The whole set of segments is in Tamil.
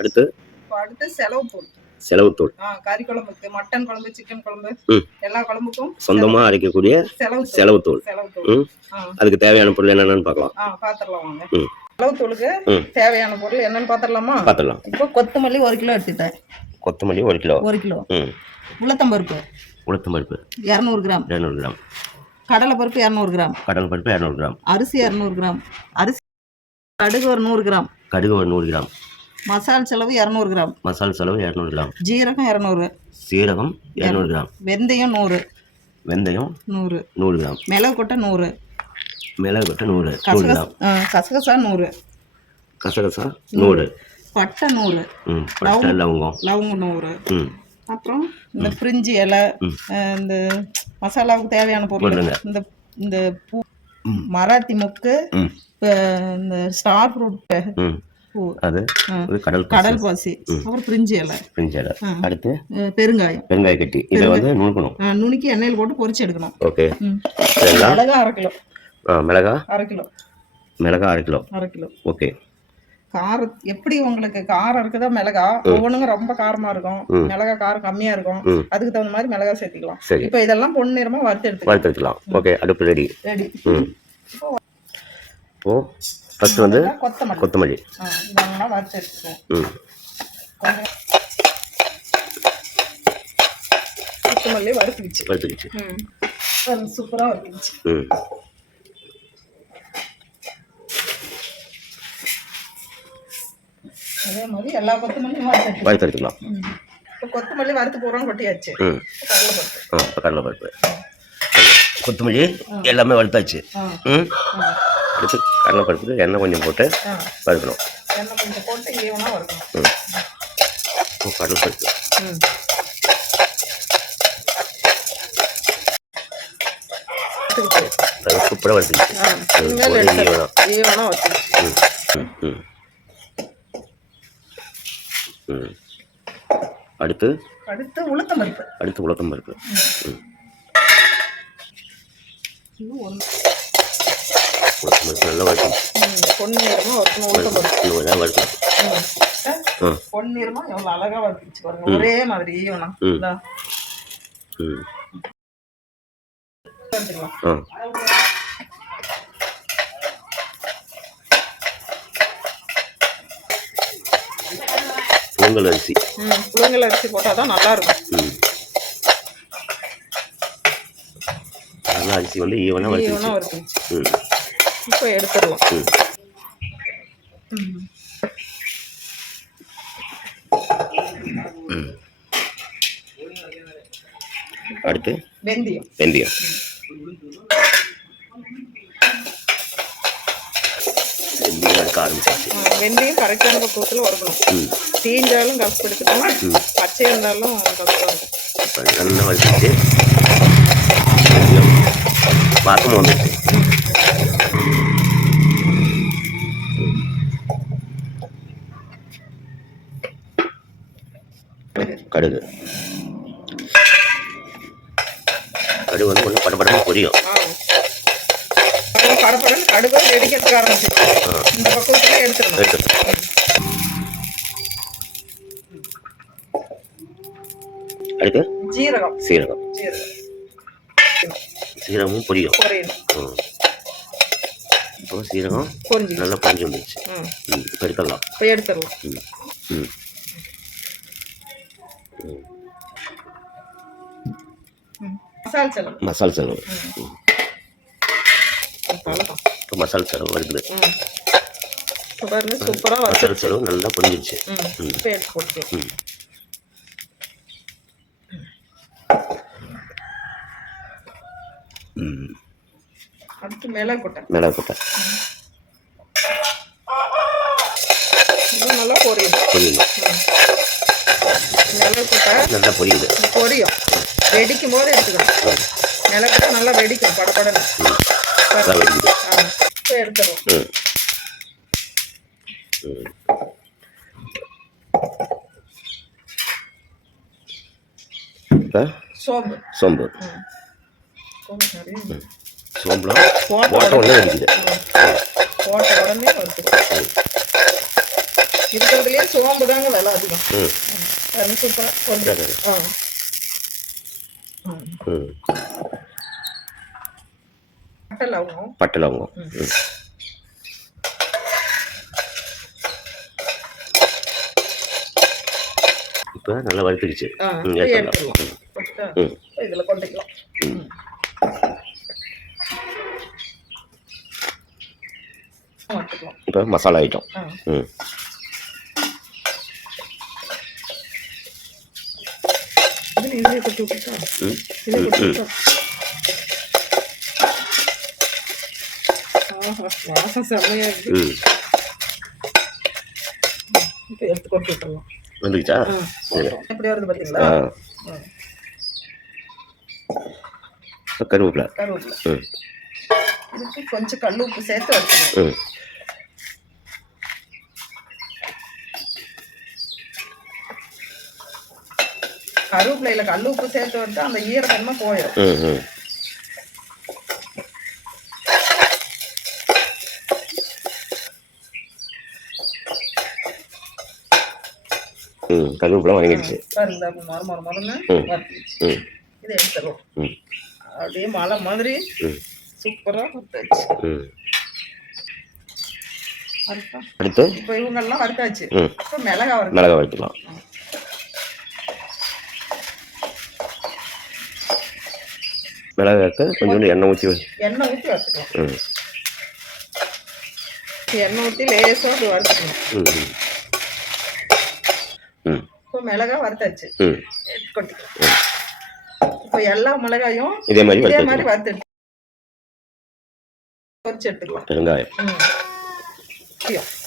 அடுத்து அடுத்து செலவுத்தூள். செலவுத்தூள். கறி குழம்புக்கு, மட்டன் குழம்பு, சிக்கன் குழம்பு எல்லா குழம்புக்கும் சொந்தமா அரைக்கக்கூடிய செலவுத்தூள். அதுக்கு தேவையான பொருள் என்னென்னு பார்க்கலாம். பாத்திரலாம் வாங்க. செலவுத்தூளுக்கு தேவையான பொருள் என்னன்னு பாத்திரலாமா? பாத்திரலாம். இப்போ கொத்தமல்லி 1 கிலோ எடுத்துட்டேன். கொத்தமல்லி 1 கிலோ. 1 கிலோ. உளுத்தம்பருப்பு 200 கிராம். 200 கிராம். கடலைப்பருப்பு 200 கிராம். கடலைப்பருப்பு 200 கிராம். அரிசி 200 கிராம். அரிசி. கடுகு 100 கிராம். கடுகு 100 கிராம். மசால் செலவு 200 கிராம். மசால் செலவு 200 கிராம். ஜீரகம் 200. சீரகம் 200 கிராம். வெந்தயம் 100. வெந்தயம் 100 கிராம். மிளகு கொட்டை 100. மிளகு கொட்டை 100 கிராம். கசகசா 100. கசகசா 100. பட்டை 100. பட்டை லவங்கம் 100. அப்புறம் இந்த பிரிஞ்சி இலை, இந்த மசாலாவுக்கு தேவையான பொருள், இந்த பூ, மராத்தி முக்கு, இந்த ஸ்டார் ஃப்ரூட் பூ, அது கடல் பாசி, அப்புறம் பிரிஞ்சி இலை. அடுத்து பெருங்காயம் கட்டி இதை வந்து நுணுக்கி எண்ணெயில் போட்டு பொரிச்சு எடுக்கணும். ஓகே. மிளகா 1/2 கிலோ. மிளகா 1/2 கிலோ. மிளகா 1/2 கிலோ. ஓகே. காரம் எப்படி உங்களுக்கு காரம் இருக்குதா மிளகா? ஒவ்வொன்றுங்க ரொம்ப காரமா இருக்கும், மிளகா காரம் கம்மியா இருக்கும். அதுக்கு தகுந்த மாதிரி மிளகா சேர்த்துக்கலாம். இப்போ இதெல்லாம் பொன்னிறமா வறுத்து எடுத்துக்கலாம். ஓகே. அடுப்பு ரெடி. இப்போ ஃபர்ஸ்ட் வந்து கொத்தமல்லி இதெல்லாம் வறுத்து எடுத்துக்கலாம். கொத்தமல்லி வறுத்துக்கிச்சு. சூப்பரா வறுத்துக்கிச்சு. அதே மாதிரி எல்லா கொத்தமல்லியும் வறுத்து எடுத்துக்கலாம். இப்போ கொத்தமல்லி வறுத்து போகிறோம், கொட்டியாச்சு. கடலைப்பருப்பு கொத்தமல்லி எல்லாமே வறுத்தாச்சு. அடுத்து கடலைப்பருப்புக்கு எண்ணெய் கொஞ்சம் போட்டு வறுக்கணும். எண்ணெய் கொஞ்சம் போட்டு ஈவனாக வறுக்கணும். கடலைப்பருப்பு சூப்பராக வறுத்துக்கிச்சு. ஈவனாக வறுத்துக்கிச்சு. அடுத்து உளுத்தம்பருப்பு. நல்லா வறுக்கணும். பொன்னிறமா எவ்வளவு அழகா வறுத்துச்சு பாருங்க. ஒரே மாதிரி புழுங்கல் அரிசி போட்டாதான் நல்லா இருக்கும். நல்லா அரிசி வந்து ஈவனா வறுத்துச்சு. இப்போ எடுத்துடலாம். அடுத்து வெந்தயம். வெந்தயம் கரெக்டான பக்குவத்தில் வறுக்கணும். தீஞ்சாலும் கலப்பு எடுத்துக்கணும், பச்சை இருந்தாலும் கலப்பு இருக்கும். நல்லா வறுத்துச்சு. வாசம் வந்துச்சு. கடுகு வந்து ஒன்றும் படப்படன்னு பொரியும். படப்படன்னு கடுகு வெடிக்கிறதுக்கு ஆரம்பிச்சு இந்த பக்குவத்துல எடுத்துடணும். அடுத்து சீரகமும் பொரியும். இப்போ சீரகம் நல்லா பொரிஞ்சு வந்துச்சு. இப்போ எடுத்துடலாம். மசால் செலவு. இப்போ மசால் செலவு வருது. மசால் செலவு நல்லா பொரிஞ்சிருச்சு. அடுத்து மிளகு கொட்டை நல்லா பொரியும். மிளகு கொட்டை நல்லா பொரியும். வெடிக்கும் போது எடுத்துக்கணும். மிளகு கொட்டை நல்லா வெடிக்கும், படப்படன்னு எடுத்துரும். சோம்பு சோம்புலாம் போட்ட உடனே வெடிக்குது. போட்ட உடனே வறுத்துக்கணும். இருக்கிறதுலயே சோம்பு தாங்க விலை அதிகம். சூப்பரா பட்டை லவங்கம் இப்போ நல்லா வறுத்துக்கிச்சு. இதில் கொட்டிக்கலாம். இப்போ மசாலா ஐட்டம். இதுலேயே கொட்டி விட்டுட்டா வாசம் செம்மையா இருக்கு. இப்போ எடுத்து கொட்டி விட்டுடலாம். வந்துச்சா? எப்படி வருது பார்த்தீங்களா? கருவேப்பிலை இதுக்கு கொஞ்சம் கல் உப்பு சேர்த்து வச்சுக்கணும். கருவேப்பிலையில கல் உப்பு சேர்த்து வச்சா அந்த ஈரத்தன்மை போயிடும். கருவேப்பிலை வாங்கிடுச்சு. இதை எடுத்துருவோம். அப்படியே மலை மாதிரி சூப்பரா வறுத்தாச்சு. அடுத்து இப்போ இவங்கெல்லாம் வறுத்தாச்சு. இப்போ மிளகா வறுத்துக்கலாம். மிளகாக்கு கொஞ்சோண்டு எண்ணெய் ஊற்றி வறுத்துக்கலாம். எண்ணெய் ஊற்றி லேசாக அது வறுத்துக்கணும். இப்போ மிளகா வறுத்தாச்சு. கொட்டிக்கலாம். இப்போ எல்லா மிளகாயும் இதே மாதிரி வறுத்து பொரிச்சு எடுத்துக்கலாம்.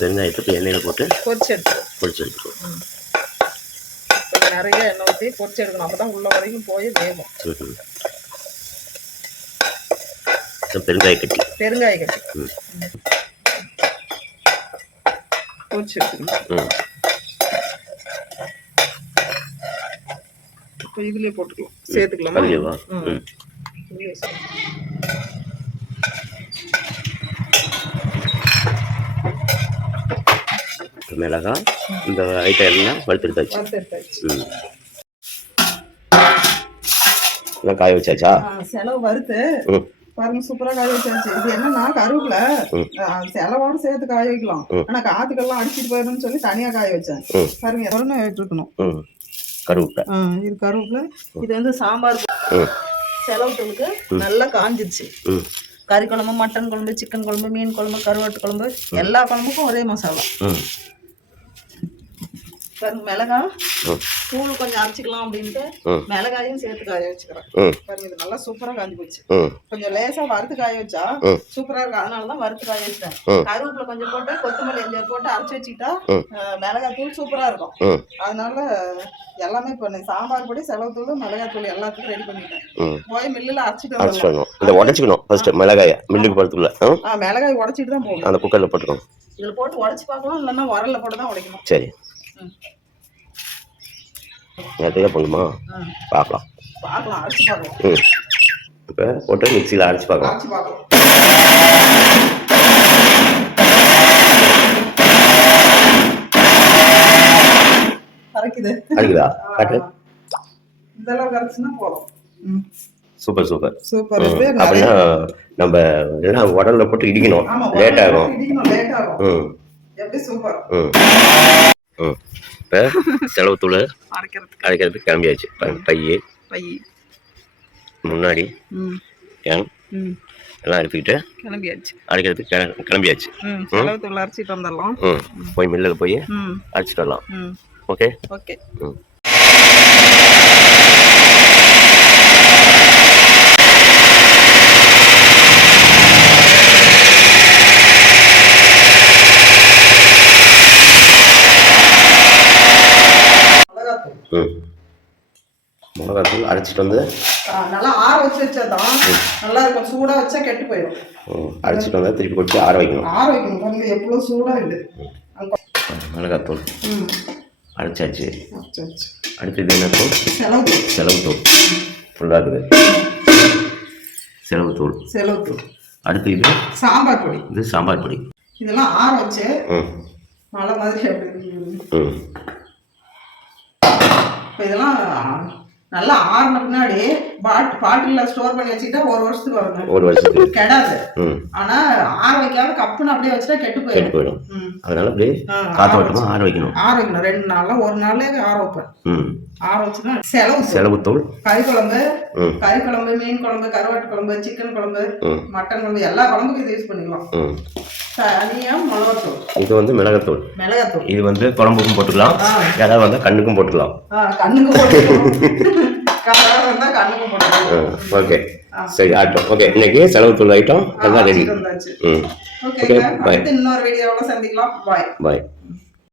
பெருங்காயத்தை எண்ணெயில் போட்டு பொரிச்சு எடுத்துக்கலாம். நிறைய எண்ணெய் ஊற்றி பொரிச்சு எடுக்கணும். அப்பதான் உள்ள வரைக்கும் போய் வேகும். பெருங்காய கட்டி பொரிச்சு எடுத்துக்கணும். இப்போ இதுலயே போட்டுக்கலாம். சேர்த்துக்கலாமா? மிளகா இந்த ஐட்டம் எல்லாம் வறுத்துடுத்தாச்சு. காய வச்சாச்சா? செலவு வறுத்து பாருங்க சூப்பரா காய வச்சாச்சு. இது என்னன்னா கருவேப்பிலை செலவோட சேர்த்து காய வைக்கலாம். ஆனா காத்துக்கெல்லாம் அடிச்சிட்டு போயிடும்னு சொல்லி தனியா காய வச்சேன். பாருங்க எவ்வளோ இருக்கணும். கருவேப்பிலை இது கருவேப்பிலை. இது வந்து சாம்பார் செலவு தூளுக்கு நல்லா காஞ்சிருச்சு. கறி குழம்பு, மட்டன் குழம்பு, சிக்கன் குழம்பு, மீன் குழம்பு, கருவாட்டு குழம்பு எல்லா குழம்புக்கும் ஒரே மசாலா. பாருங்க மிளகா தூள் கொஞ்சம் அரைச்சிக்கலாம் அப்படின்ட்டு மிளகாயும் சேர்த்து காய வச்சுக்கிறேன். பாருங்க இது நல்லா சூப்பரா காஞ்சி போச்சு. கொஞ்சம் லேசா வறுத்து காய வச்சா சூப்பரா இருக்கு. அதனாலதான் வறுத்து காய வச்சிட்டேன். கருவேப்பிலை கொஞ்சம் போட்டு கொத்தமல்லி எந்த போட்டு அரைச்சி வச்சுக்கிட்டா மிளகாய் தூள் சூப்பரா இருக்கும். அதனால எல்லாமே பண்ணேன். சாம்பார் பொடி, செலவு தூள், மிளகாய் தூள் எல்லாத்துக்கும் ரெடி பண்ணிட்டேன். போய் மில்லுல அரைச்சிட்டு உடச்சிக்கணும். ஃபர்ஸ்ட் மிளகாய மில்லுக்கு போறதுக்குள்ள மிளகாய் உடச்சிட்டு தான் போகணும். அந்த குக்கர்ல போட்டுக்கணும். இதுல போட்டு உடச்சு பார்க்கலாம். இல்லைன்னா உரல்ல போட்டு தான் உடைக்கணும். சரி நிறைய பண்ணுமா? பார்க்கலாம். அரைச்சி பார்க்கலாம். இப்போ போட்டு மிக்சியில் அரைச்சி பார்க்கலாம். அரைக்குதா? காட்டு. இதெல்லாம் கரைச்சுனா போதும். சூப்பர். அப்படின்னா நம்ம எல்லாம் உடல்ல போட்டு இடிக்கணும். லேட் ஆகும். இப்போ செலவு தூள் அரைக்கிறதுக்கு கிளம்பியாச்சு. பை முன்னாடி எல்லாம் அரைச்சிக்கிட்டு அரைக்கிறதுக்கு கிளம்பியாச்சு. அரைச்சிட்டு வந்துடலாம். போய் மில்லில் போய் அரைச்சிட்டு வரலாம். ஓகே. மிளகாத்தூள் அரைச்சிட்டு வந்து நல்லா ஆற வச்சாதான் நல்லா இருக்கும். சூடா வச்சா கெட்டு போயிடும். அரைச்சிட்டு வந்து திருப்பி கொட்டி ஆற வைக்கணும். பாருங்க எவ்வளவு சூடா இருக்கு. மிளகாத்தூள் அரைச்சாச்சு. அடுத்து இது என்ன தூள்? செலவு தூள் ஃபுல்லாக இருக்குது. செலவு தூள். அடுத்து இது சாம்பார் பொடி. இதெல்லாம் ஆற வச்சு மழை மாதிரி அப்படி. ம் இப்போ இதெல்லாம் நல்லா ஆறுன பின்னாடி பாட்டிலில் ஸ்டோர் பண்ணி வச்சுக்கிட்டா ஒரு வருஷத்துக்கு வருங்க. ஒரு வருஷத்துக்கு கெடாது. ஆனா ஆற வைக்காம கப்புன்னு அப்படியே வச்சுட்டா கெட்டு போயிடும். அதனால அப்படியே காத்தோட்டமா ஆற வைக்கணும். 2 நாள்ல ஒரு நாள்ல ஆற வைப்பேன். ஆற வச்சுன்னா செலவு செலவுத்தூள், கறி குழம்பு, மீன் குழம்பு, கருவாட்டு குழம்பு, சிக்கன் குழம்பு, மட்டன் குழம்பு எல்லா குழம்புக்கும் இது யூஸ் பண்ணிக்கலாம். தனியா மிளகாத்தூள், இது வந்து மிளகாத்தூள். இது வந்து குழம்புக்கும் போட்டுக்கலாம், ஏதாவது வந்தா கண்ணுக்கும் போட்டுக்கலாம். ஓகே சரி ஆட்டம். ஓகே இன்னைக்கு செலவுத்தூள் ஐட்டம் எல்லாம் ரெடி. ஓகே, இன்னொரு வீடியோவோட சந்திக்கலாம். பாய்.